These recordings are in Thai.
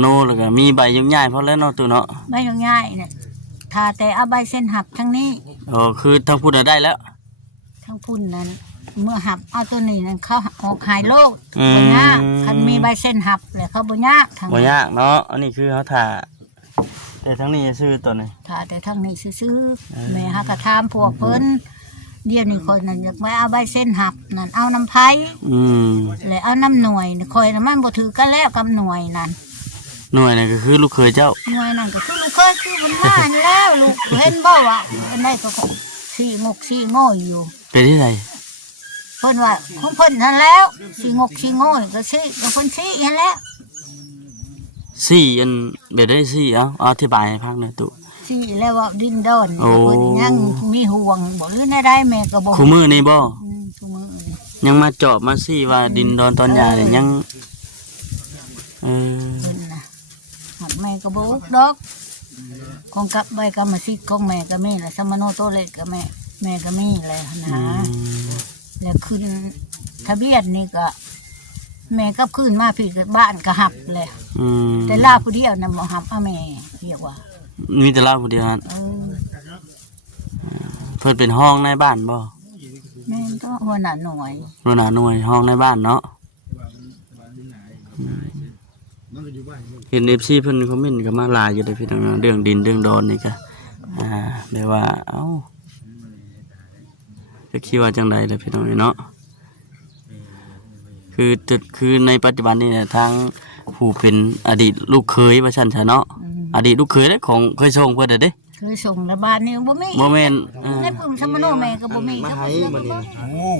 โนแล้วก็มีใบยุ่งยากเพราะแล้วเนาะตัวเนาะใบง่ายๆเนี่ยถ้าแต่เอาใบเส้นหับทั้งนี้อ๋อคือทั้งพูดได้แล้วทั้งพุ่นนั้นเมื่อหับเอาตัวนี้นั้นเขาออกหายโรคบ่ยากคันมีใบเส้นหับเลยเขาบ่ยากทางบ่ยากเนาะอันนี้คือเขาถ่าแต่ทั้งนี้ซื้อตัวนี้ถ่าแต่ทั้งนี้ซื้อแม่ฮักกะถามพวกเพิ่นเดี๋ยวนี้คนนั้นอยากไม่เอาใบเส้นหับนั่นเอาน้ำไผ่แล้วเอาน้ำหน่วยคอยน้ำมันบ่ถือกันแล้วกับหน่วยนั่นหน่วยนั่นก็คือลูกเคยเจ้าหน่วยนั่นก็คือลูกเคยคือมันมาแล้วลูกเห็นบ่ว่าอันไหนก็สี่งกสี่ง่อยอยู่เป็นที่ไหนเพิ่นว่าของเพิ่นนั่นแล้วสี่งกสี่ง่อยก็สี่ก็เพิ่นสี่เห็นแล้วสี่อันเบ็ดได้สี่เอาอธิบายให้ฟังหน่อยตุสี่แล้วว่าดินดอนเพิ่นยังมีห่วงบ่หรือได้แม่ก็บ่คู่มือนี่บ่คู่มือยังมาเจาะมาสี่ว่าดินดอนตอนหญ้าเนี่ยยังแม่ก็บ่อุกดอกของกับใบกรรมสิทธิ์ของแม่ก็มีแหละสมโนโตเล็กก็แม่ก็มีแหละนะแล้วขึ้นทะเบียนนี่ก็แม่ก็ขึ้นมาพี่บ้านก็หับเลยแต่ลาผู้เดียวน่ะบ่หับแม่เรียกว่ามีแต่ลาผู้เดียวฮะเพิ่นเป็นห้องในบ้านบ่แม่ก็หัวหน้าหน่วยห้องในบ้านเนาะเห็น FC เพิ่นคอมเมนต์ก็มาหลายอยู่เด้อพี่น้องเรื่องดินเรื่องดอนนี่ก็แม่ว่าเอ้าจะคิดว่าจังได๋เด้อพี่น้องเนาะคือในปัจจุบันนี่ทางผู้เป็นอดีตลูกเขยว่าซั่นซะเนาะอดีตลูกเขยของเคยส่งเพิ่นเด้เคยส่งแล้วบ้านนี้บ่มีบ่แม่นในปุ่มสมโนแม่ก็บ่มีมาให้มื้อนี้โอ้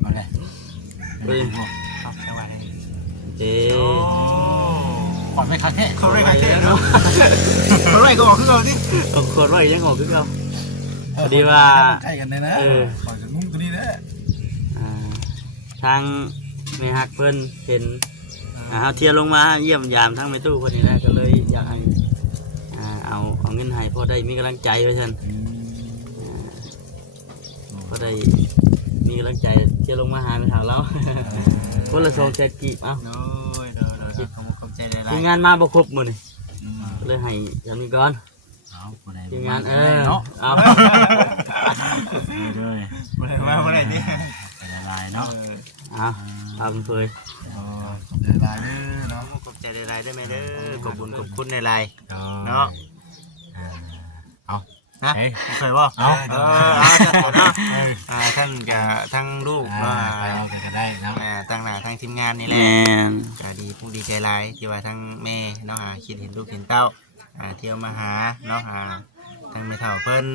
เอาเลยเอ้ยขอดไม่คักแท้ขอดไม่คักแท้เนาะขอดไว้ก็ออกขึ้นเราดิขอดไว้ยังออกขึ้นเราพอดีว่าใกล้กันเลยนะขอดจากมุ้งตัวนี้นะทางแม่ฮักเพิ่นเห็นเอาเทียลงมาเยี่ยมยามทั้งแม่ตู้คนนี้นะก็เลยอยากให้เอาเงินให้พอได้มีกำลังใจไว้ท่านพอได้มีกำลังใจเทียลงมาหาแม่ถามแล้วคนละ2 แสนกีบเอ้าทีมงานมาบ่ครบมื้อนี่เลยให้อย่างนี้ก่อนทีมงานเนาะเอาเลยมาได้ดิเป็นลายเนาะทำเคยเป็นลายเนาะขอบใจลายได้ไหมเด้อขอบบุญขอบคุณในลายเนาะเอานะเคยว่าเอาท่านกับทั้งลูกว่าก็ได้นะตั้งหน้าทั้งทีมงานนี่แหละก็ดีผู้ดีใจลายที่ว่าทั้งแม่เนาะคิดเห็นลูกเห็นเต้าเที่ยวมาหาเนาะทั้งแม่เฒ่าเพิ่น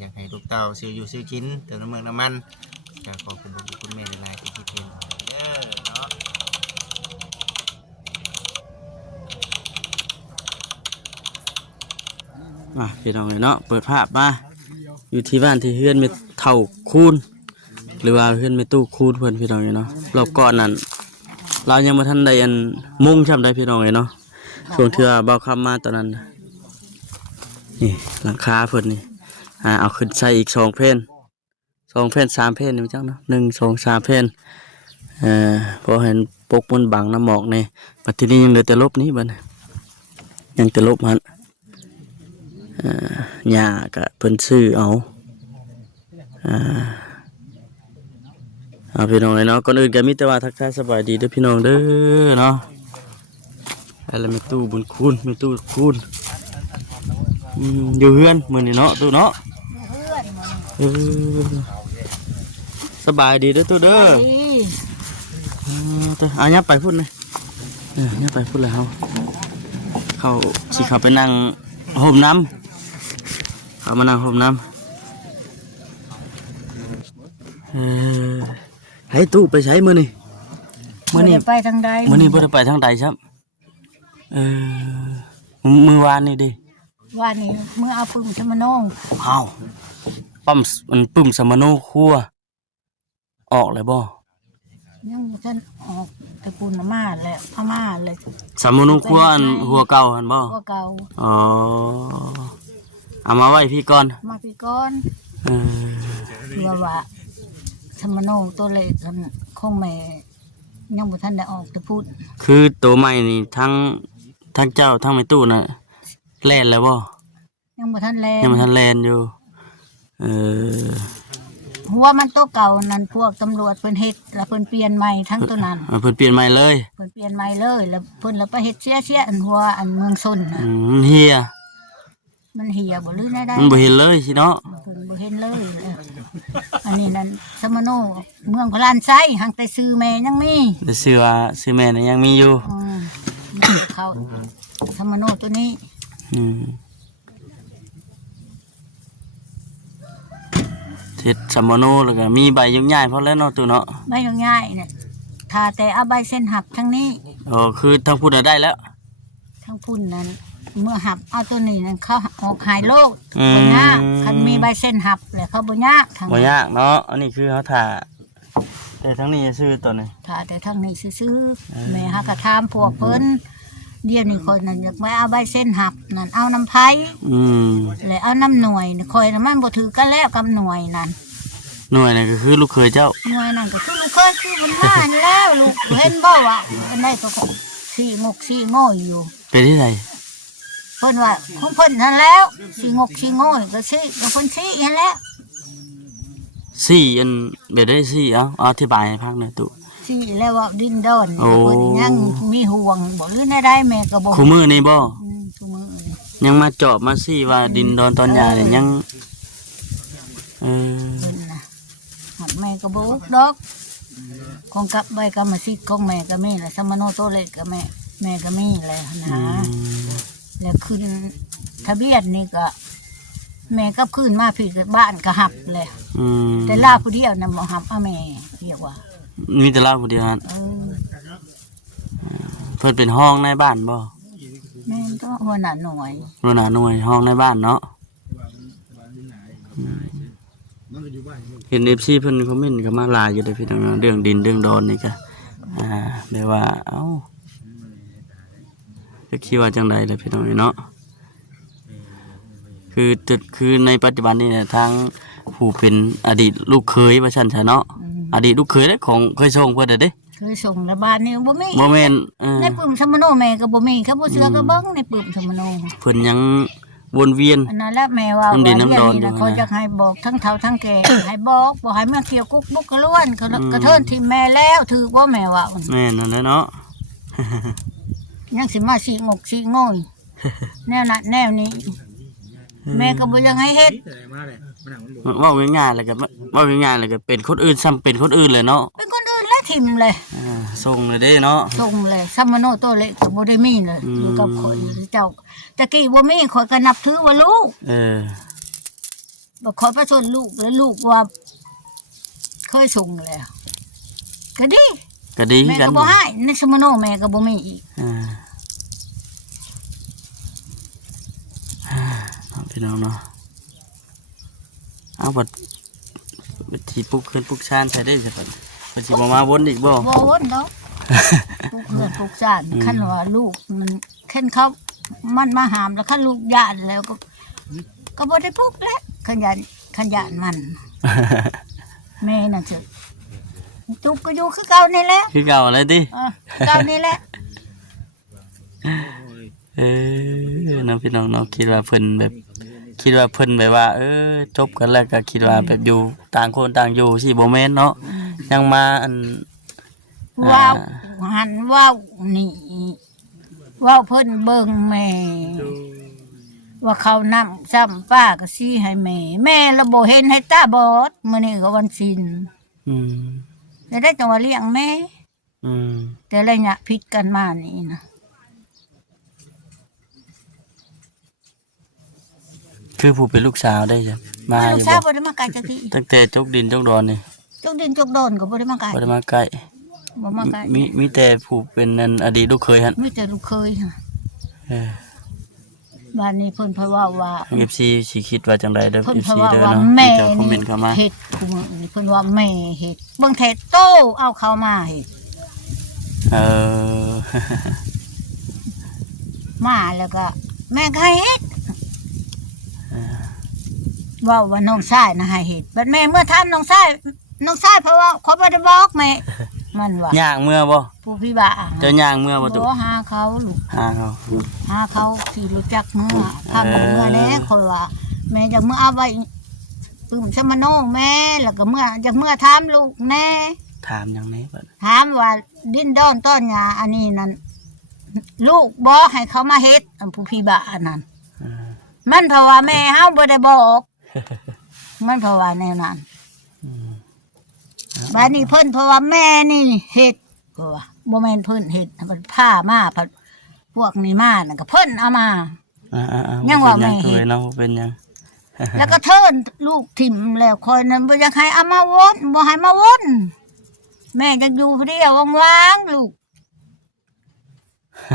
อยากให้ลูกเต้าซื้ออยู่ซื้อกินเติมน้ำเมืองน้ำมันก็ขอบคุณคุณแม่ในลายที่คิดเห็นเนาะพี่น้องเนาะเปิดภาพมาอยู่ที่บ้านที่เฮือนไม่เท่าคูณหรือว่าเฮือนไม่ตู้คูณเพื่อนพี่น้องเนาะรอบก่อนนั้นเรายังมาทันใดอันมุ่งช่ำได้พี่น้องเนาะช่วงเทือเบาคำมาตอนนั้นนี่หลังคาเพื่อนนี่เอาขึ้นใส่อีก2 เพน2 เพน3 เพนนี่มั้งจังเนาะ1 2 3 เพนพอเห็นปกมันบังน้ำหมอกนี่ปัจจุบันยังเหลือแต่ลบนี้บ้านยังแต่ลบมันหญ้าก็เพิ่นซื้อเอาพี่น้องเนาะก่อนอื่นก็มีแต่ว่าทักทายสบายดีเด้อพี่น้องเด้อเนาะแล้วมีตู้บุญคุณมีตู้คุณอยู่เฮือนมื้อนี้เนาะตู้เนาะสบายดีเด้อตู้เด้อยับไปพุ่นเลยยับไปพุ่นแล้วเขาสิเขาไปนั่งห่มน้ำเขามานั่งห่มน้ำให้ตู้ไปใช้มื้อนี้ไปทางใดมื้อนี้บ่ได้ไปทางใดครับมื้อวานนี่ดิวานนี้มื้อเอาปึ้มสมโนปั๊มมันปึ้มสมโนครัวออกเลยบ่ยังท่านออกตระกูลมาแล้วเอามาเลยสมโนครัวอันหัวเก่าหั่นบ่หัวเก่าเอามาไว้พี่ก่อนมาพี่ก่อนว่าสมโนตัวเล็กกันคงแม่ยังบ่ทันได้ออกจะพูดคือตัวใหม่นี่ทั้ง ทั้งเจ้าทั้งแม่ตู้น่ะแล่นแล้วบ่ ยังบ่ทันแล ยังบ่ทันแล่นอยู่เออ หัวมันตัวเก่านั่นพวกตำรวจเพิ่นเฮ็ดแล้วเพิ่นเปลี่ยนใหม่ทั้งตัวนั้น เพิ่นเปลี่ยนใหม่เลย เพิ่นเปลี่ยนใหม่เลยแล้วเพิ่นแล้วไปเฮ็ดเสียอันหัวอันเมืองชนน่ะ เฮีย มันเหี่ยบ่หรือได้ มันบ่เห็นเลยสิเนาะ เพิ่นบ่เห็นเลยอันนี้นั่นสมโนเมืองพลานไซหังแต่ซื้อแม่ยังมี แต่ชื่อว่าชื่อแม่น่ะยังมีอยู่ เขาสมโนตัวนี้ อืมเฮ็ดซัมโมโนแล้วก็มีใบยกย้ายพอแล้วเนาะตู้เนาะ ไม่ง่ายๆเนี่ยถ้าแต่เอาใบเส้นหับทั้งนี้ อ๋อคือทั้งพูดได้แล้ว ทั้งพุ่นนั้นเมื่อหับเอาตัวนี้นั่นเขาออกหายโรค อืม บ่ยากคันมีใบเส้นหับแล้วเขาบ่ยากทาง บ่ยากเนาะอันนี้คือเขาถ่าแต่ทั้งนี้ชื่อตัวนี้ ถ้าแต่ทางนี้ซื้อๆแม่หากระทามพวกเพิ่นเดี๋ยวนี้คนนั้นอยากไม่เอาใบเส้นหับนั่นเอาน้ำไผ่ อืม แล้วเอาน้ำหน่วยนี่คอยน้ำมันบ่ถือกันแล้วกับหน่วยนั่น หน่วยนี่ก็คือลูกเคยเจ้า หน่วยนั่นก็คือลูกเคยคือบุญมานี่แล้วลูกเห็นบ่ว่าอันใดก็สี่งกสี่ง่อยอยู่ เป็นที่ไหน เพิ่นว่าของเพิ่นนั่นแล้วสี่งกสี่ง่อยก็สี่ก็เพิ่นสี่นั่นแหละ สี่อันเบ็ดได้สี่เอาอธิบายให้ฟังหน่อยตุ สี่แล้วว่าดินดอน โอ้ เพิ่นยังมีห่วงบ่หรือในได้แม่ก็บ่ คู่มือนี่บ่ ทุกมื้อนี่ ยังมาเจาะมาสี่ว่าดินดอนตอนหญ้าเนี่ยยังเออ เพิ่นน่ะหอดแม่ก็บ่ดอกของกลับใบกรรมสิทธิ์ของแม่ก็มีแหละสมโนโตเล็กก็แม่ก็มีแหละนะ แล้วขึ้นทะเบียนนี่ก็แม่ก็ขึ้นมาพี่ก็บ้านก็หับเลย อืม แต่ลาผู้เดียวน่ะบ่หับเอาแม่เรียกว่า มีแต่เล่าผู้เดียวฮะ เออ เพิ่นเป็นห้องในบ้านบ่ แม่นก็หัวหน้าหน่วย หัวหน้าหน่วยห้องในบ้านเนาะเห็น FC เพิ่นคอมเมนต์ก็มาหลายอยู่เด้อพี่น้องเรื่องดินเรื่องดอนนี่ก็แบบว่าเอ้าก็คิดว่าจังได๋เด้อพี่น้องเนาะคือในปัจจุบันนี่เนี่ยทางผู้เป็นอดีตลูกเคยว่าซั่นซะเนาะอดีตลูกเคยเด้อของเคยส่งเพิ่นน่ะเด้ เคยส่งแล้วบ้านนี่บ่มี บ่แม่นในปึ้มสมโนแม่ก็บ่มีเขาบ่เชื่อก็เบิ่งในปึ้มสมโน เพิ่นยังวนเวียน อันนั้นแหละแม่ว่า น้ำดินน้ำดอน ว่าเรื่ง อยู่นะ เขาจะให้บอกทั้งเฒ่าทั้งแก่ ให้บอกบ่ให้มาเกี่ยวกุ๊กบุกกระล้วนกระเทินที่แม่แล้วถือว่าแม่ว่า แม่นนั่นแหละเนาะ ยังสิมาสิงกสิง่อยแนวนั้นแนวนี้ แม่ก็บ่ยังให้เฮ็ด เว้าง่ายๆแล้วก็เว้าง่ายๆแล้วก็เป็นคนอื่นซ้ำเป็นคนอื่นเลยเนาะ เป็นคนอื่นแล้วทิมเลย ส่งเลยเด้เนาะ ส่งเลยซัมมโนตัวเล็กก็บ่ได้มีเลย อืม อยู่กับข่อยเจ้าตะกี้บ่มีข่อยก็นับถือว่าลูก เออ บ่ข่อยประชดลูกแล้วลูกว่าเคยส่งแล้วก็ดี ก็ดี แม่ กัน ก็บ่ให้ในซัมมโนแม่ก็บ่มีอีก พี่น้องเนาะเอาบัดที่ปลุกขึ้นปลุกชานใช้ได้ใช่ปะเพิ่นสิบ่มาวนอีกบ่ บ่วนดอกปลูกเงินปลูกสานคันว่าลูกมันเข็นเขามันมาหามแล้วคันลูกย่านแล้วก็บ่ได้ปลูกแล้วขันยานมัน แม่น่ะสิจุกก็อยู่คือเก่านี่แหละ คือเก่าเลยติ เก่านี่แหละ น้องพี่น้องเนาะคิดว่าเพิ่นแบบว่าจบกันแล้วก็คิดว่าแบบอยู่ต่างคนต่างอยู่สิบ่แม่นเนาะยังมาอัน ว้าวหันว้าวนี่ว้าวเพิ่นเบิ่งแม่ ว่าเขานำซ้ำป้าก็สิให้แม่ละบ่เห็นให้ตาบอดมื้อนี้ก็วันศีล อืม จะได้จังว่าเลี้ยงแม่ อืม แต่ระยะผิดกันมานี่นะ คือผู้เป็นลูกสาวได้จ้ะมาอ ลูก ยู่ สาว บ่ บ่ได้มาไกลจักที ตั้งแต่จกดินจกดอนนี่ จกดินจกโดนก็บ่ได้มาไกล บ่ได้มาใกล้ บ่มาไกล มีแต่ผู้เป็นอันอดีตลูกเคยหั่น มีแต่ลูกเคยค่ะ เออ บ้านนี้เพิ่นเพราะว่า FC สิคิดว่าจังไดเด้อ เพิ่นเพ FC ราะว่า เด้อ ว่า เนาะ แม่ เจ้าคอมเมนต์เข้ามา เฮ็ดคุมื้อนี้เพิ่นว่าแม่เฮ็ดเบิ่งแท้โตเอาเข้ามาเฮ็ด เออ มาแล้วก็แม่ก็ให้เฮ็ดว่าน้องชายนะให้เฮ็ดบัดแม่เมื่อถามน้องชายเพราะว่าเขาบ่ได้บอกแม่ มันว่า ย่างเมื่อบ่ ผู้พี่บ่า เจะย่างเมื่อบ่ตุ บ่หาเขาลูก หาเขา หาเขาที่รู้จักเมื่อพาเมื่อแน่คนว่าแม่จากเมื่อเอาไว้ปึ้มสมโนแม่แล้วก็เมื่อจากเมื่อถามลูกแน่ ถามหยังนี้บัด ถามว่าดิ้นด้อนต้อนยาอันนี้นั่นลูกบ่ให้เขามาเฮ็ดอันผู้พี่บ่านั่น อ่า มันเพราะว่าแม่เฮาบ่ได้บอก มันเพราะว่าแนวนั้น อืม บ้านนี้เพิ่นเพราะว่าแม่นี่เฮ็ดก็ว่าบ่แม่นเพิ่นเฮ็ดมันผ้ามาพวกนี้มานั่นก็เพิ่นเอามา ยังว่าไม่เห็น เคยเนาะเป็นหยัง แล้วก็เทินลูกถิ่มแล้วคอยนั้นบ่อยากให้เอามาวนบ่ให้มาวนแม่จะอยู่ผู้เดียวว่างๆลูก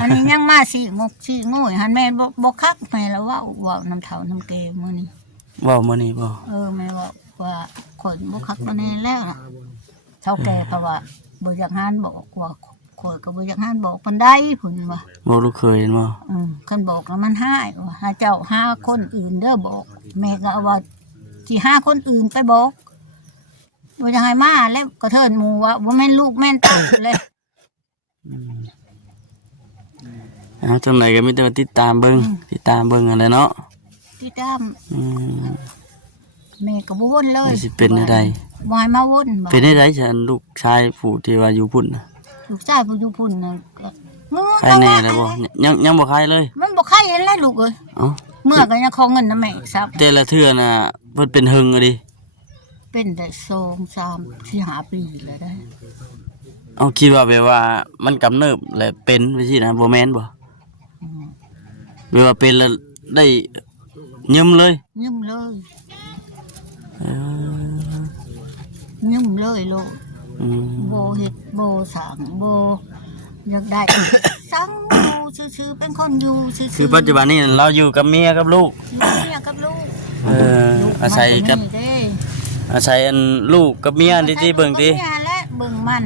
อันนี้ยังมาสิงกสิโง่ยหันแม่บ่คักแม่แล้วว่าน้ำเฒ่าน้ำเกมื้อนี้ เว้ามื้อนี้บ่ แม่ว่าคนบ่คักมาแน่แล้วน่ะเฒ่าแก่เพราะว่าบ่อยากหานบอกว่าข่อยก็บ่อยากหานบอกปานใดพุ่นว่า บ่ลูกเคยเห็นบ่ คันบอกแล้วมันหายว่าหาเจ้าหาคนอื่นเด้อบอกแม่ก็เอาว่าสิหาคนอื่นไปบอกบ่อยากให้มาแล้วก็เทินหมู่ว่าบ่แม่นลูกแม่นเต้าเลย จังไดก็มีแต่ว่าติดตามเบิ่งอันแหละเนาะ ที่ตาม อืม แม่ก็บ่วนเลย ว่าสิเป็นจังได บ่ให้มาวนบ่ เป็นได้ไดฉันลูกชายผู้ที่ว่าอยู่พุ่นน่ะ ลูกชายผู้อยู่พุ่นน่ะก็มือ ใครแน่เลยบ่ยังบ่ใครเลย มันบ่ใครเห็นเลยลูกเอ้ย เอ้า เมื่อก็ยังขอเงินนำแม่ซับ แต่ละเทื่อน่ะเพิ่นเป็นหึงอะดิ เป็นได้2 3 4 5ปีแล้วได้ เอาคิดว่าแบบว่ามันกำเนิบและเป็นไปสินะบ่แม่นบ่แบบว่าเป็นแล้วได้ยืมเลย ยืมเลย เออ ยืมเลยลูก อืม โบเฮ็ดโบสั่งโบอยากได้ สั่งอยู่ซื่อๆเป็นคนอยู่ซื่อๆ คือปัจจุบันนี้เราอยู่กับเมียกับลูก อยู่เมียกับลูก ลูกอาศัยกับ มันก็มีเด้ อาศัยอันลูกกับเมียที่เบิ่งติ อาศัยกับเมียและเบิ่งมัน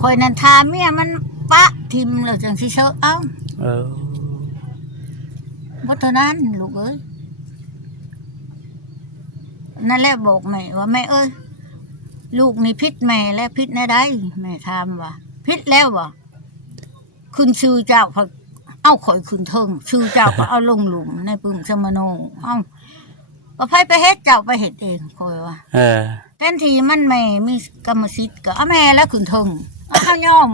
คอยนันทาเมียมันปะทิมแล้วจังสิเชอะเอ้า เออ บ่เท่านั้นลูกเอ้ยนั่นแหละบอกแม่ว่าแม่เอ้ยลูกนี่ผิดแม่และผิดในใดแม่ถามว่าผิดแล้วบ่คุณชื่อเจ้าพอเอาข่อยขึ้นเทิงชื่อเจ้าก็เอาลงหลุมในปึ้มสมโนเอ้าก็ไผไปเฮ็ดเจ้าไปเฮ็ดเองคอยว่า เออ แทนที่มันแม่มีกรรมสิทธิ์ก็เอาแม่แล้วขึ้นเทิงเอาเฮายอม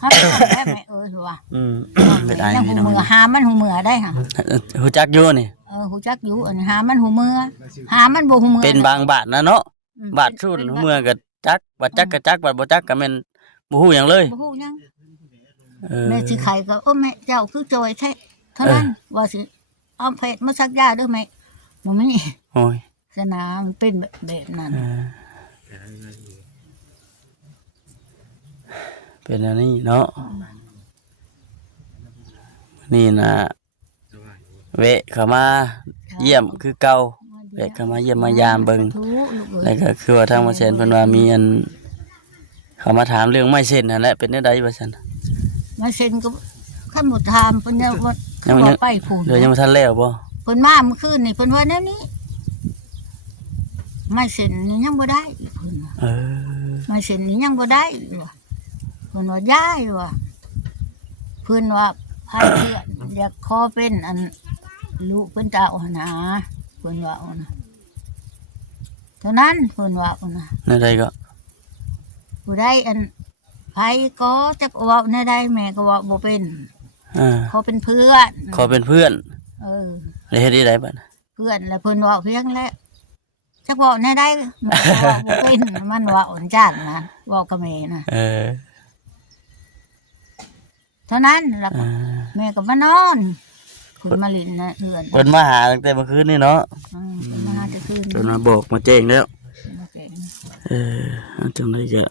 เฮายอมแล้วแม่เอ้ยว่า เป็นไอ้ นั่งหู พี่น้อง มือหามันหูมือได้ค่ะ ฮู้จักอยู่นี่ หูจักอยู่อันนี้หามันหูมือหามันบ่หูมือ เป็นบางบาทนะเนาะบาทชุดเมื่อก็จักบัดจักก็จักบัดบ่จักก็แม่นบ่ฮู้หยังเลย บ่ฮู้หยัง เออ แม่สิไข่ก็แม่เจ้าคือจอยแท้เท่านั้นว่าสิเอาเพชรมาซักยาเด้อแม่บ่มี โอ้ย สนามมันเป็นแบบนั้น เออเป็นอันนี้เนาะนี่นะเวะเข้ามาเยี่ยมคือเก่าเวะเข้ามาเยี่ยมมายามเบิ่ง ถูกลูกเอ้ แล้ ยว ก็คือว่าทางมาเซ็นเพิ่นว่ามีอันเขามาถามเรื่องไม้เส้นนั่นแหละเป็นได้ใดว่าซั่น มาเซ็นก็คันบ่ถามเพิ่นจะว่า ยัง ว่าไปพูน เดี๋ยวยังบ่ทันแล้วบ่ เพิ่นมาเมื่อคืนนี่เพิ่นว่าแนวนี้ไม่เซ็นนี่ยังบ่ได้เพิ่นว่า เออ มาเซ็นนี้ยังบ่ได้ว่ะเพิ่นว่าย้ายว่ะเพิ่นว่าพายเพื่อนอยากขอเป็นอันลูกเป็นเจ้าหนนะเพิ่นว่าเอานะเท่านั้นเพิ่นว่าเอานะ ในใดก็ ผู้ใดอันไผก็จักเว้าในใดแม่ก็เว่าบ่เป็น ขอเป็นเพื่อน ขอเป็นเพื่อน เออ แล้วเฮ็ดได้บัด เพื่อนแล้วเพิ่นเว่าเพียงแล้วจักเว้าในใดแม่ก็เว้าบ่เป็นมันเว่าอ่อนจ้านนะเว้ากับแม่นะ เออ เท่านั้นแล้ว เอ ก็ อ แม่ก็มานอนขึ้นมาลินนะเอื่อน เพิ่นมาหาตั้งแต่เมื่อคืนนี่เนาะ เพิ่นมาหาจะคืน เพิ่นมาบอกมาแจ้งแล้ว มาแจ้ง จังไดก็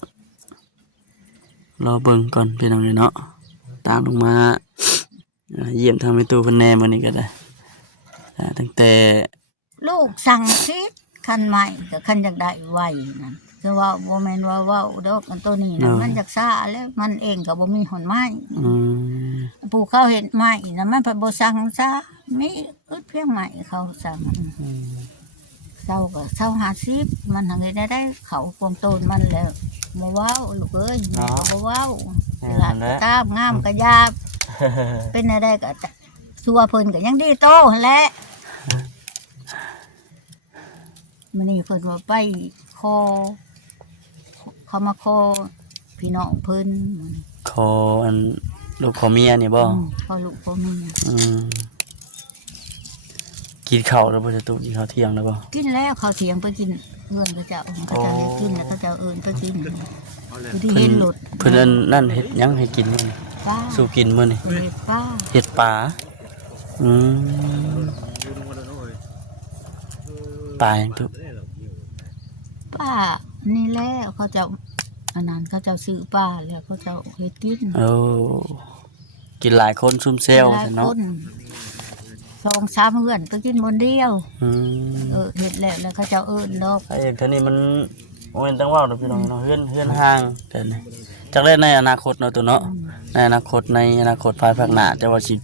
รอเบิ่งก่อนพี่น้องเนาะตามลงมาเยี่ยมทางแม่ตู้เพิ่นแน่มื้อนี้ก็ได้ตั้งแต่ ลูกสั่งคิดคันใหม่ก็คันอยากได้ไว้นั่นคือว่าบ่แม่นว่าเว้าดอกอันตัวนี้นะมันอยากซ่าแล้วมันเองก็บ่มีหนไม้ อืม ผู้เขาเฮ็ดไม้นะมันเพิ่นบ่สั่งซะมีอึดเพียงไม้เขาสั่งค เศร้าก็เศร้า50มันทางได้เขากวงโตนมันแล้วบ่เว้าลูกเอ้ยแม่ก็บ่เว้าหลานก็ตามงามก็ยาบเป็นอะไรก็สัวเพิ่นก็ยังดีโตหั่นแหละมื้อนี้เพิ่นว่าไปคอเขามาคอพี่น้องเพิ่น ขออันลูกขอเมียนี่บ่ พอลูกพ่อแม่ กินข้าวแล้วบ่จะตุกินข้าวเที่ยงแล้วบ่ กินแล้วเขาวเถียงไปกินเพื่อนก็จะเขาจะให้กินแล้วเขาจะเอิญไปกินอยู่ที่เห็นรถ เพิ่นอันนั่นเฮ็ดหยังให้กินมื้อนี้ ป้า สู้กินมื้อนี้ เฮ็ดป้า เฮ็ดปลาปลาหยังตุ ป้านี่แหละเขาจะอันนั้นเขาจะซื้อป้าแล้วเขาจะเฮ็ดกิน โอ้กินหลายคนซุ่มเซล หลาย เนาะ คน2-3เพื่อนไปกินบนเดียว อืม เฮ็ดแล้วเขาจะเอิญดอก ไอ้เอกเท่านี้มันโอ้ยต้องเว้าเด้อพี่น้องเนาะเฮือนห่างแต่นี่จักได้ในอนาคตเนาะตัวเนาะในอนาคตภายภาคหน้าแต่ว่าสิ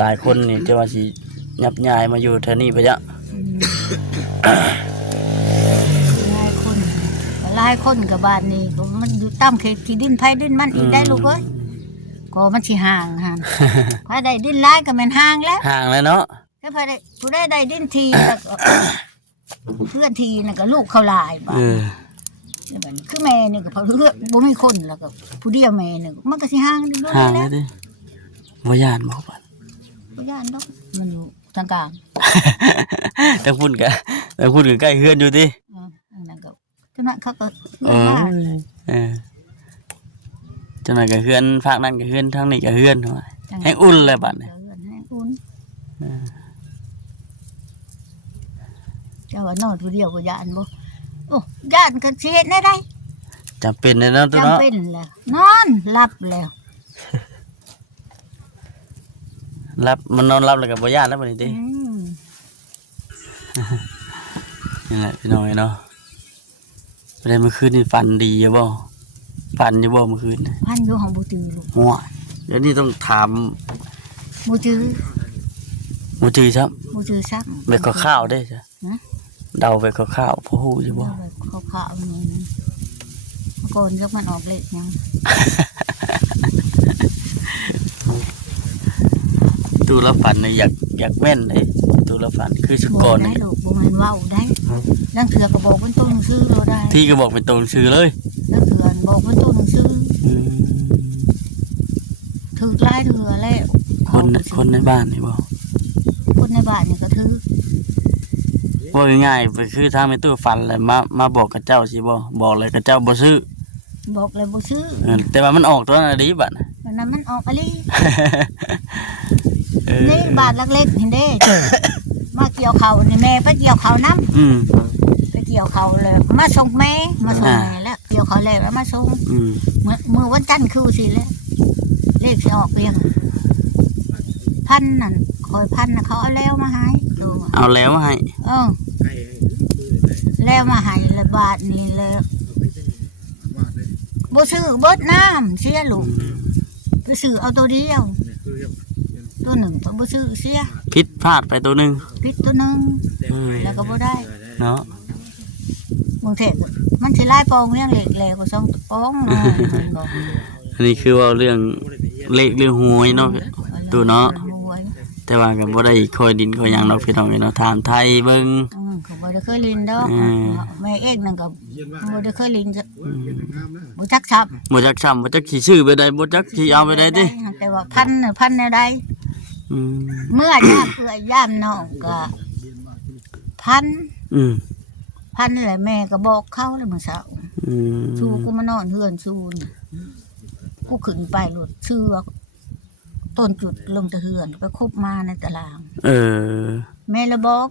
หลายๆคนนี่แต่ว่าสิยับย้ายมาอยู่แถวนี้ไปจ้ะ หลายคนกับบ้านนี้ก็มันอยู่ตามเขตที่ดินไผดินมันอีกได้ลูกเอ้ยก็มันสิห่างหั่นไผได้ดินหลายก็แม่นห่างแล้ว ห่างเลยเนาะ ถ้าผู้ได้ดินทีแล้วก็ เพื่อนทีน่ะก็ลูกเขาหลายบ้าคือแม่นี่ก็เขาเลือกบ่มีคนแล้วก็ผู้เดียวแม่นี่มันก็สิห่างนิดนึง ห่าง แห เล ล้ ยว ดิบ่ย่านบ่บัด บ่ย่านดอกมันอยู่ทางกลาง แต่พูดก็ใกล้เฮือนอยู่ติ อันนั้นก็จังนั้นเขาก็ อ๋อจังนั้นก็เฮือนภาคนั้นก็เฮือนทางนี้ก็เฮือนเนาะแห้งอุ่นเลยบัดนี้ ให้อุ่นเจ้าว่านอนผู้เดียวบ่ย่านบ่โอ้ย่านก็สิเฮ็ดได้ จำเป็นเลยเนาะตัว จำ เนาะ เป็นแล้วนอนหลับแล้ว รับมันนอนรับแล้วก็บ่ย่านแล้วบัดนี้ติ ม นี่แหละพี่น้อยเนาะบ่ได้เมื่อคืนนี่ฝันดีอยู่บ่ฝันอยู่บ่เมื่อคืนนี่ พันอยู่ของบ่จือลูก หัวเดี๋ยวนี้ต้องถาม บ่จือ บ่จื้อครับ บ่จือซัก ไปขอข้าวได้จ้ะ นะ เดาไปขอข้าวพอฮู้อยู่บ่ เขาขาวนี่ก่อนยกมันออกเล็กยัง ตู้ละฝันนี่อยากแม่นเด้ตู้ละฝันคือสุกร ได้ นี่ ลูกบ่แม่นเว้าได้ลังเถื่อก็บอกเป็นต้นซื้อเราได้ ที่ก็บอกเป็นตรงชื่อเลย ลังเถื่อบอกเป็นต้นซื้อ อืม ถือหลายเถื่อแล้ว คนในบ้านนี่บ่ คนในบ้านนี่ก็ถือ ว่าง่ายๆไปคือทางแม่ตู้ฝันเลยมาบอกกับเจ้าสิบ่บอกเลยกับเจ้าบ่ซื้อ บอกเลยบ่ซื้อ แต่ว่ามันออกตัวนั้นดีบัดน่ะ วันนั้นมันออกอะลิ เออ นี่บาทเล็กๆเห็นเด้ มาเกี่ยวเขานี่แม่ไปเกี่ยวเขาน้ำ อืม ไปเกี่ยวเขาเลยมาส่งแม่มาส่งแม่แล้วเกี่ยวเขาแล้วมาส่ง อืม มือวันจันทร์คือสิแล้วเลขสิออกเรียงพันนั่นคอยพันน่ะเขาเอาแล้วมาให้ดู เอาแล้วมาให้ แล้วมาให้ละบาทนี่เลยบ่ซื้อเบิดน้ำเสียลูกไปซื้อเอาตัวเดียวตัวหนึ่งตัวบ่ซื้อเสีย ผิดพลาดไปตัวหนึง ปิดตัวหนึ่ง อืม แล้วก็บ่ได้ เนาะ บางเทศมันสิไล่ปองเรื่องเหล็กแล้วก็ส่งปองเนาะ อันนี้คือว่าเรื่องเลขเรื่องหวยเนาะตัวเนาะแต่ว่าก็บ่ได้คอยดินคอยหยังดอกพี่น้องเนาะถามไทยเบิ่ง เขาบ่ได้เคยลินดอก อืม แม่เองนั่นก็บ่ได้เคยลินจะบ่จักชับ บ่จักช้ำบ่จักสิซื้อไปได้บ่จักสิเอาไปได้ติ แต่ว่าพันน่ะพันแนวใด อืม เมื่อยามเพื่อยามน้องก็พัน อืม พันแหละแม่ก็บอกเขาแล้วมื้อเช้า อืม สู้กูมานอนเฮือนสู้นี่กูขึ้นไปรถชื่อว่าต้นจุดลงตะเฮือนไปคบมาในตาราง เออ แม่ละบอก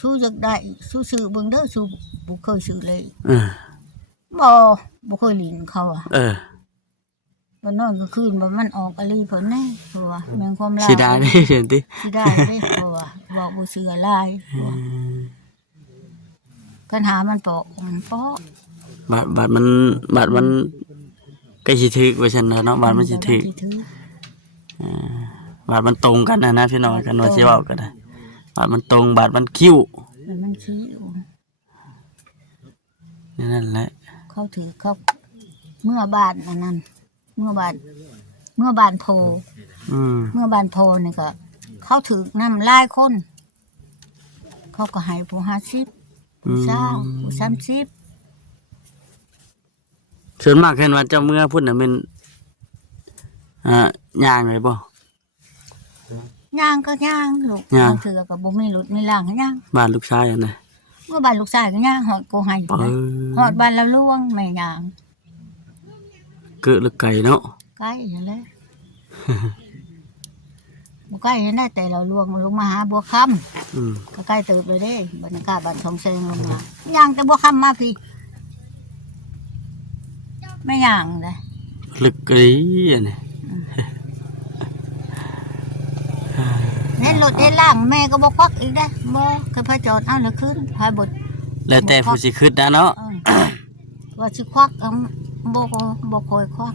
สู้อยากได้สู้ซื้อเบิ่งเด้อสู้บ่เคยซื้อเลย เออ บ่เคยลินเขาอ่ะ เออ บ่นอนก็คืนบ่มันออกอะลีเพิ่นแน่เพราะว่าแม่งความลาว สิได้เด้เห็นติ สิได้เด้เพราะว่าบอกบ่เชื่อหลายเพราะว่าปัญหามันเปาะมันเปาะ บัตรมันใกล้สิถึกว่าซั่นเนาะบัตรมันสิถึก ถือ บัตรมันตรงกันนะพี่น้องกันว่าสิเว้าก็ได้บัตรมันตรงบัตรมันคิ้ว มันชี้ นั่นแหละ เขาถือเขาเมื่อบานอันนั้นเมื่อบานโพ เมื่อบานโพนี่ก็เขาถือนำหลายคน เขาก็ให้ผู้50ผู้20ผู้30ส่วนมากเห็นว่าเจ้าเมื่อพุ่นน่ะเป็นย่างเลยบ่ ย่างก็ย่างลูก ย่าง บางเถื่อก็บ่มีหลุดมีล่างก็ย่าง บ้านลูกชายอันน่ะ เมื่อบ้านลูกชายก็ย่างหอดโกให้ไปหอดบ้านละล่วงแม่ย่าง เกิดลึกไก่เนาะ ใกล้นั่นแหละ บ่ใกล้นั่นแหละแต่เราล่วงลงมาหาบัวค่ำก็ใกล้เติบเลยเด้บรรยากาศบ้านทองแซงลงมาย่างแต่บัวค่ำมาพี่ไม่ย่างเลย ลึกไก่อันนี้ เล่นรถเล่นล่างแม่ก็บอกควักอีกได้บ่เคยพาจอดเอาเลยขึ้นพายบด แล้วแต่ผู้สิคิดนะเนาะ ว่าสิควักบ่คอยควัก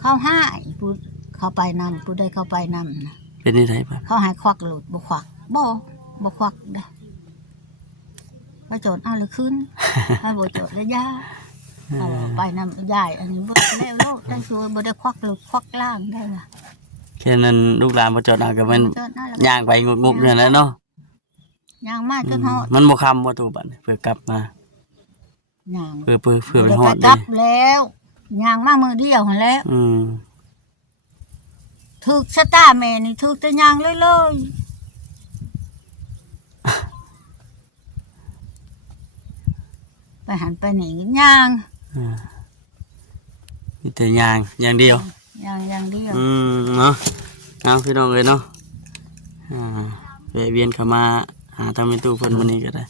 เข้าห้าผู้เข้าไปนำผู้ใดเข้าไปนำนะ เป็นนี่ไดบ่ เขาให้ควักหลุดบ่ควักบ่ควักได้พาจอดเอาเลยขึ้นพายบดจอดแล้วย่าเอาไปนำยายอันนี้บ่แล้วโลดได้ช่วยบ่ได้ควักหลุดควักล่างได้ล่ะ แค่นั้นลูกหลานบ่จอดเอาก็มัน จอดนั่นแล้ว ย่างไปงุบๆนั่นแหละเนาะ ย่างมาจนฮอด มันบ่คำบ่ตู่บัดนี้เพื่อกลับมา ย่าง เพื่อไปฮอด ก เด้ ลับแล้วย่างมามือเดียวหั่นแหล้ว ถึกสตาร์แม่นี่ถึกแต่ย่างเลยไปหันไปนี่ย่าง มีแต่ย่างอย่างเดียว อย่างเดียว เนาะเอาพี่น้องเลยเนาะแวะเวียนเข้ามาหาทางแม่ตู้เพิ่นมื้อนี้ก็ได้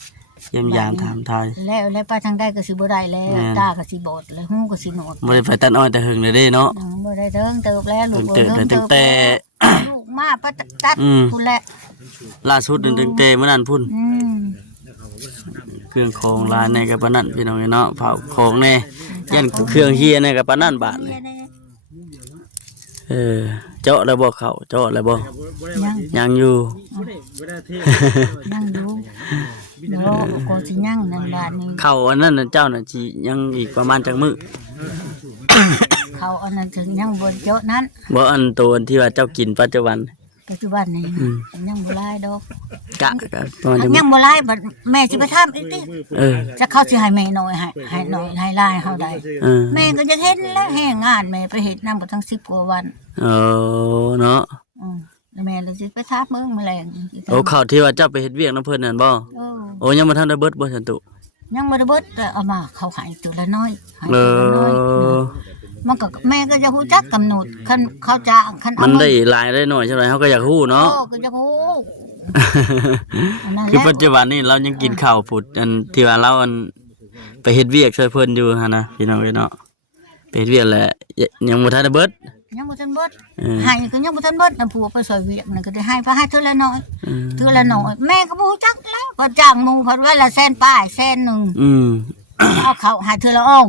เยี่ยมยามถามทาย แล้วไปทางใดก็สิบ่ได้แล้วตาก็สิบอดแล้วหูก็สิหนวก บ่ได้ไปตัดอ้อยแต่หึงเลยเด้เนาะ บ่ได้เทิงเติบแล้วลูก เติบตั้งแต่ ลูกมาปะตัดพุ่นแหละ ล่าสุดตั้งแต่มื้อนั้นพุ่น เครื่องของร้านในกับปานนั้นพี่น้องเนาะเผาของแน่ยันเครื่องเฮียในกับปานนั้นบาทนี่เจาะแล้วบ่เข้าเจาะแล้วบ่ ยังอยู่ นั่งดูเดี๋ยวก็สิย่างนั่นบาดนี้ เข้าอันนั้นน่ะเจ้าน่ะสิยังอีกประมาณจักมื้อ เขาอันนั้นถึงยังบนเยอะนั้น บ่อันตัวที่ว่าเจ้ากินปัจจุบัน นี่ยังบ่ไล่ดอก กะประมาณจักมื้ ยั อง บ่ไล่บัดแม่สิไปทำอีกติ จะเข้าสิให้แม่น้อยให้น้อยให้ไล่เฮาได้แม่ก็จะเห็นแล้วแห่งานแม่ไปเฮ็ดนำก็ทั้ง10กว่าวัน เนาะ แล้วแม่เลยสิไปทาบเบิ่งแมลง โอ้ข้าวที่ว่าเจ้าไปเฮ็ดเวียกนำเพิ่นนั่นบ่โอ้ยังบ่ทันได้เบิดบ่ซั่นตุ ยังบ่ได้เบิดแต่เอามาเขาให้ตัวละน้อยให้ เอ ตัวละน้อย อ มันก็แม่ก็จะฮู้จักกำหนดคันเขาจ้างคัน มันได้หลายได้น้อยจังได๋เฮาก็อยากฮู้เนาะ ก็จะฮู้นั่นแห คือ ละ ปัจจุบันนี้เรายังกินข้าวผุดอันที่ว่าเราอันไปเฮ็ดเวียกช่วยเพิ่นอยู่หั่นนะพี่น้องเอ้ยเนาะไปเฮ็ดเวียกแหละยังบ่ทันได้เบิด ยังบ่ทันเบิดให้ก็ยังบ่ทันเบิดผัวไปซอยเวียกนั่นก็ได้ให้ไปให้เทื่อละน้อยเทื่อละน้อยแม่ก็บ่ฮู้จักแล้วก็จ้างหมู่เพิ่นไว้ละแสนป้ายแสนนึงเอาเขาให้เทื่อละอ่อง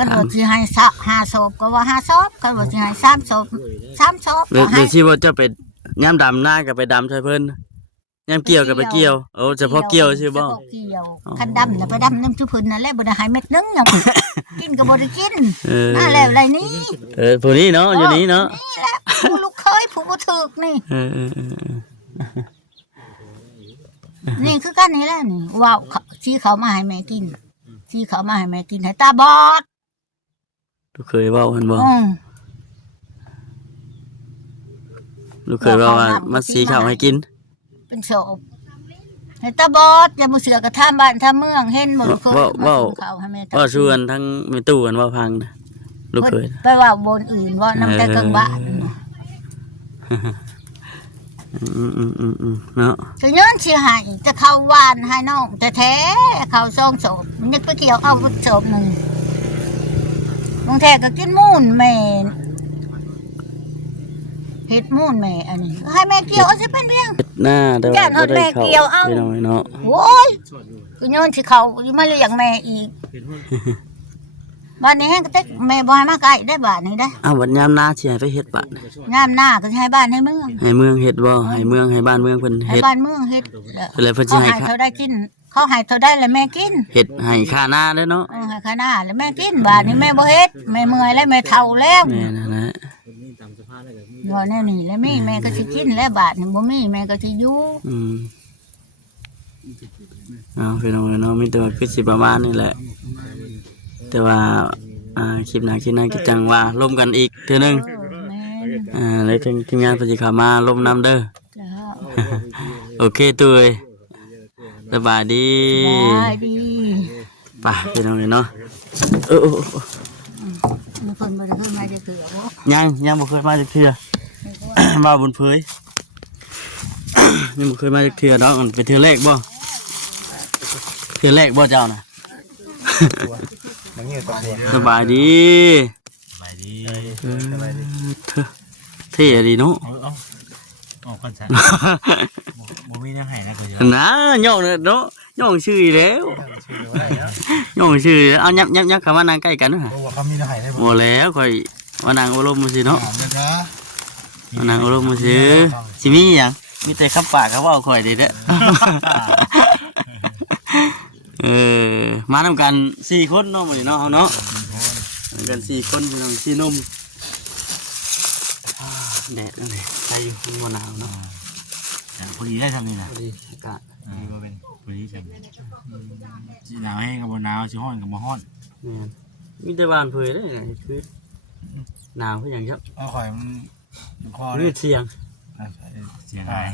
คันว่าสิให้5ศพก็ว่า5ศพคันว่าสิให้3ศพ3ศพ เดี๋ยวสิว่าจะไปยามดำหน้าก็ไปดำช่วยเพิ่นยามเกี่ยวก็ไปเกี่ยวโอ้เฉพาะเกี่ยวใช่บ่ เฉพาะเกี่ยวคันดำน่ะไปดำน้ำชุเพิ่นนั่นแหละบ่ได้ให้เม็ดนึงหยังกินก็บ่ได้กินน่าแล้วไรนี้ ผู้นี้เนาะอยู่นี้เนาะ นี่แหละผู้ลูกเคยผู้บ่ถูกนี่นี่คือกันนี่แหละนี่ว้าวชี้เขามาให้แม่กินชี้เขามาให้แม่กินให้ตาบอด ลูกเคยเว้าหั่นบ่ลูกเคยเว้าว่ามาสีข้าวให้กิน เป็นโศกให้ตาบอดอย่ามาเสือกกระท่ามบ้านท่ามเมืองเห็นบ่ลูกเคยมากินข้าวให้แม่ ว่าชวนทั้งแม่ตู้กันว่าพังนะลูกเคย ไปว่าบนอื่นว่าน้ำแต่เครื่องบ้านเนาะ จะย้อนสิให้จะเข้าหวานให้น้องแต่แท้เข้าซองโสมมันนึกไปเกี่ยวเอาโสมหนึ่งบางแท้ก็กินมูนแม่เฮ็ดมูนแม่อันนี้ให้แม่เกี่ยวเอาสิเป็นเพียง หน้าแต่ว่าบ่ได้เข้าพี่น้องเนาะ โอ้ยก็ย้อนสิเข้าอยู่มาเลี้ยงแม่อีกบ้านนี้ก็ตึกแม่บ่ให้มาใกล้ได้บ้านนี้ได้ อ้าวบัดยามหน้าสิให้ไปเฮ็ดบัด ยามหน้าก็สิให้บ้านให้เมือง ให้เมืองเฮ็ดบ่ให้เมืองให้บ้านเมืองเพิ่น ให้ เฮ็ด บ้านเมืองเฮ็ด แล้วเพิ่นสิ เขา ให้ ให้เขาได้กินเขา เขาให้เท่าได้แล้วแม่กิน เฮ็ดให้ค่าหน้าเด้อเนาะ ให้ข้าหน้าแล้วแม่กินบาดนี้แม่บ่เฮ็ดแม่เมื่อยแล้วแม่เฒ่าแล้ว แม่นั่นแหละ ว่าแน่นี่แล้วมีแม่ก็สิกินแล้วบาดนี้บ่มีแม่ก็สิอยู่ เอาพี่น้องเนาะมีแต่ว่าคือสิประมาณนี้แหละแต่ว่าคลิปหน้าคิดจังว่าร่วมกันอีกเทื่อนึง แม่น เลยทีมงานเพิ่นสิเข้ามาร่วมนำเด้อ จ้า โอเคตุ้ยสบายดี ได้ดี ไป่ะพี่น้องเนาะเออ มีคนบ่ได้เคยมาจะเถือบ่ ยังบ่เคยมาจักเทื่อ มาบนเผย ยังบ่เคยมาจักเทื่อเนาะมันเป็นเทื่อแรกบ่เทื่อแรกบ่เจ้าน่ะ สบายดี สบายดี เท่ดีเนาะ ออกกันซะบ่มียังให้นะคือ นะย่องเนาะย่องชื่อแล้วย่องชื่อเอายับเข้ามานั่งใกล้กันเนาะ โอ้ว่าเขามียังให้ได้บ่ บ่แล้วค่อยมานั่งอารมณ์มื้อสิเนาะ นะ มานั่งอารมณ์มื้อสิสิมีหยังมีแต่คำปากคำเว้าค่อยเด้อ มานำกัน4คนเนาะมื้อนี้เนาะเฮาเนาะมากัน4คนพี่น้อง4หนุ่มแดดนั่นแหละใครอยู่มันบ่หนาวเนาะ พอดีได้ทำนี่นะ พอดีอากาศ ก็เป็นพอดีจังสิหนาวแห้งกับบ่หนาวสิร้อนกับบ่ร้อน มีแต่บ้านเผยได้ไงคือหนาวคือหยังครับ เอาข่อยมันคอเล นี่ ย เสียง เสียงหาย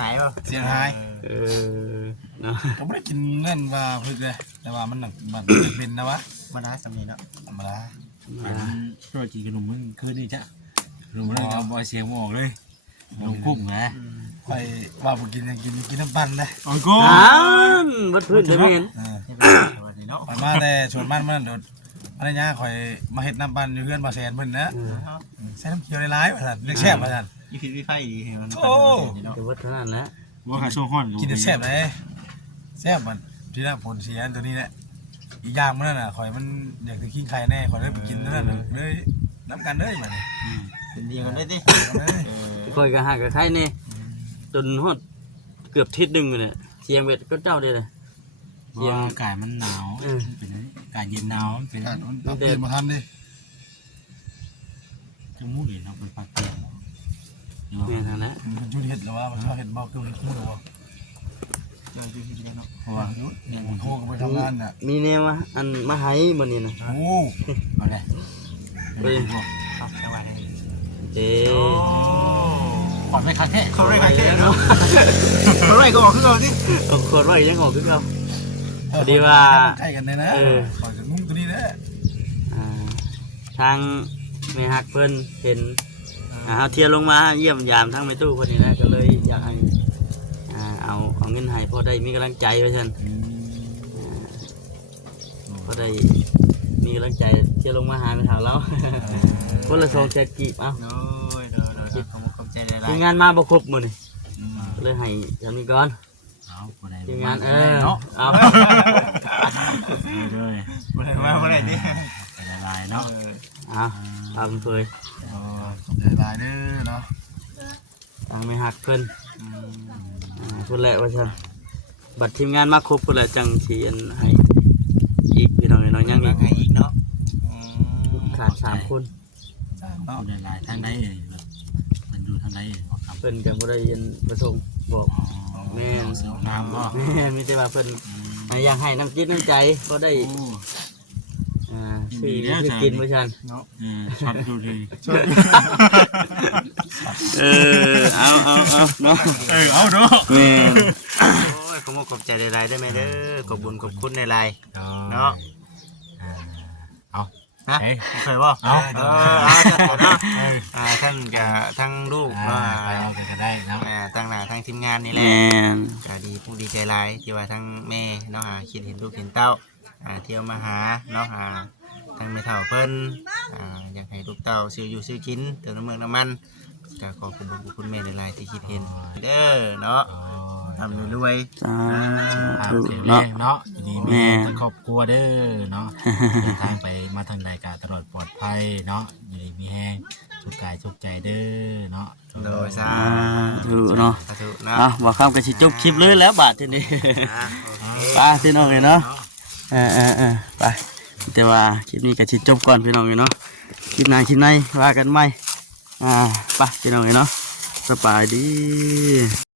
หายป่ะเสียงหาย เนาะ ผมไม่ได้กินเงินว่าพึกเลยแต่ว่ามันหนักมันเป็นนะวะมาได้สำนีเนาะธรรมดาตัวกินขนมมึงคืนนี้จ้ะขนมมึงเอาบอยเสียงมอกเลยขนมกุ้งนะไปว่าผมกินกินน้ำปั่นเลยโอ้ยกู วัดพื้นได้ไหมเห็น ไปมาแต่ชวนมันโดดอะไรเงี้ยคอยมาเห็ดน้ำปั่นอยู่เพื่อนมาแซนเพิ่นนะใส่น้ำเคียวร้ายๆมาสั่นเรียกแซ่บมาสั่น ยี่ผิดวิไฟอีกมัน โอ้ แต่วัดเท่านั้นแหละ ว่าขาช่วงห้อน กินแซ่บเลยแซ่บมันที่นั่นผลเสียตัวนี้แหละอีกอย่างมันนั่นน่ะคอยมันอยากจะกินไข่แน่คอยได้ไปกินนั่นเลยน้ำกันเลยมัน เป็นเดียวกันได้ดิ คอยกระหักกับใครนี่จนฮอดเกือบทิศหนึ่งเลยเสียงเบ็ดก็เจ้าเดียวเลย ว่าอากาศมันหนาวเป็นอากาศเย็นหนาวมันเป็น เราเปลี่ยนมาทันดิ จมูกเห็นเราเป็นปากเปลี่ยน เนี่ยทางนั้น มันชุดเห็ดหรือว่ามันชอบเห็ดบอกคือมันคู่หรือว่า เราอยู่ที่นี่เนาะ เพราะว่าเนี่ยมันโค้งไปทำงานน่ะ มีแนวว่าอันมาให้บนนี้นะ โอ้ เอาเลย เฮ้ย ครับสวัสดี เจ๊ ขวัญไม่คักแค่ เขาไรกันเนาะ เขาไรก็ออกขึ้นก่อนดิ เอาขวดไว้ยังออกคือเขาพอดีว่า ใกล้กันเลยนะขอจะงุ้มตัวนี้นะ ทางแม่ฮักเพิ่นเห็นเอาเทียนลงมาเยี่ยมยามทั้งแม่ตู้คนนี้นะก็เลยอยากให้เอาเงินให้พอได้มีกำลังใจไว้ท่านพอได้มีกำลังใจเทียนลงมาหาแม่ถามเราคนละ2 กีบเอา โอ้ยโดยขอบใจหลาย ทีมงานมาบ่ครบมื้อนี่ก็เลยให้ทำนี้ก่อน เอาคนไหน ทีมงานเนาะเนาะเอา เลย มาเมื่อไหร่ดิ หลายเนาะ เอาทำเผย ลายเด้อเนาะ ทางแม่ฮักเพิ่นพุ่นแหละว่าซั่นบัดทีมงานมาครบพุ่นแหละจังสิอันให้อีกพี่น้องน้อยยังอีก อีกเนาะ ขาด3 คน เนาะ หลายทางใดมันอยู่ทางใดครับ เพิ่นก็บ่ได้ยินประสงค์บอกแม่น เสือน้ำก็ แม่นมีแต่ว่าเพิ่นอยากให้น้ำจิตน้ำใจก็ได้ซื้อกินบ่ซั่น ช็อตดูดี เอาเนาะ เอาเนาะ แม่น โอ้ยขอบใจหลายๆได้ไหมเด้อขอบบุญขอบคุณหลายๆเนาะเอานะเคยบ่เอาท่านกับทั้งลูกว่าเอากันก็ได้เนาะตั้งหน้าทั้งทีมงานนี่แหละ แม่น ก็ดีผู้ดีใจหลายที่ว่าทั้งแม่เนาะคิดเห็นลูกเห็นเต้าเที่ยวมาหาเนาะทั้งแม่เฒ่าเพิ่นอยากให้ลูกเต้าซื้ออยู่ซื้อกินเติมน้ำมันก็ขอบคุณแม่หลายๆที่คิดเห็นเด้อเนาะ ทำรวย สา ภาพ ธุ เสียงแร เนาะ งเนาะดี แม่ มีทั้งครอบครัวเด้อเนาะเดินทางไปมาทางใดกาตลอดปลอดภัยเนาะอยู่ดีมีแห้งสุขกายสุขใจเด้อเนาะ โดยสา ธุเนาะ ธุเนาะ บ่คำก็สิจบคลิปเลยแล้วบาดทีนี้ โอเค ไปพี่น้องเนาะไปแต่ว่าคลิปนี้ก็สิจบก่อนพี่น้องเนาะคลิปหน้าคลิปในว่ากันใหม่ไปพี่น้องเนาะสบายดี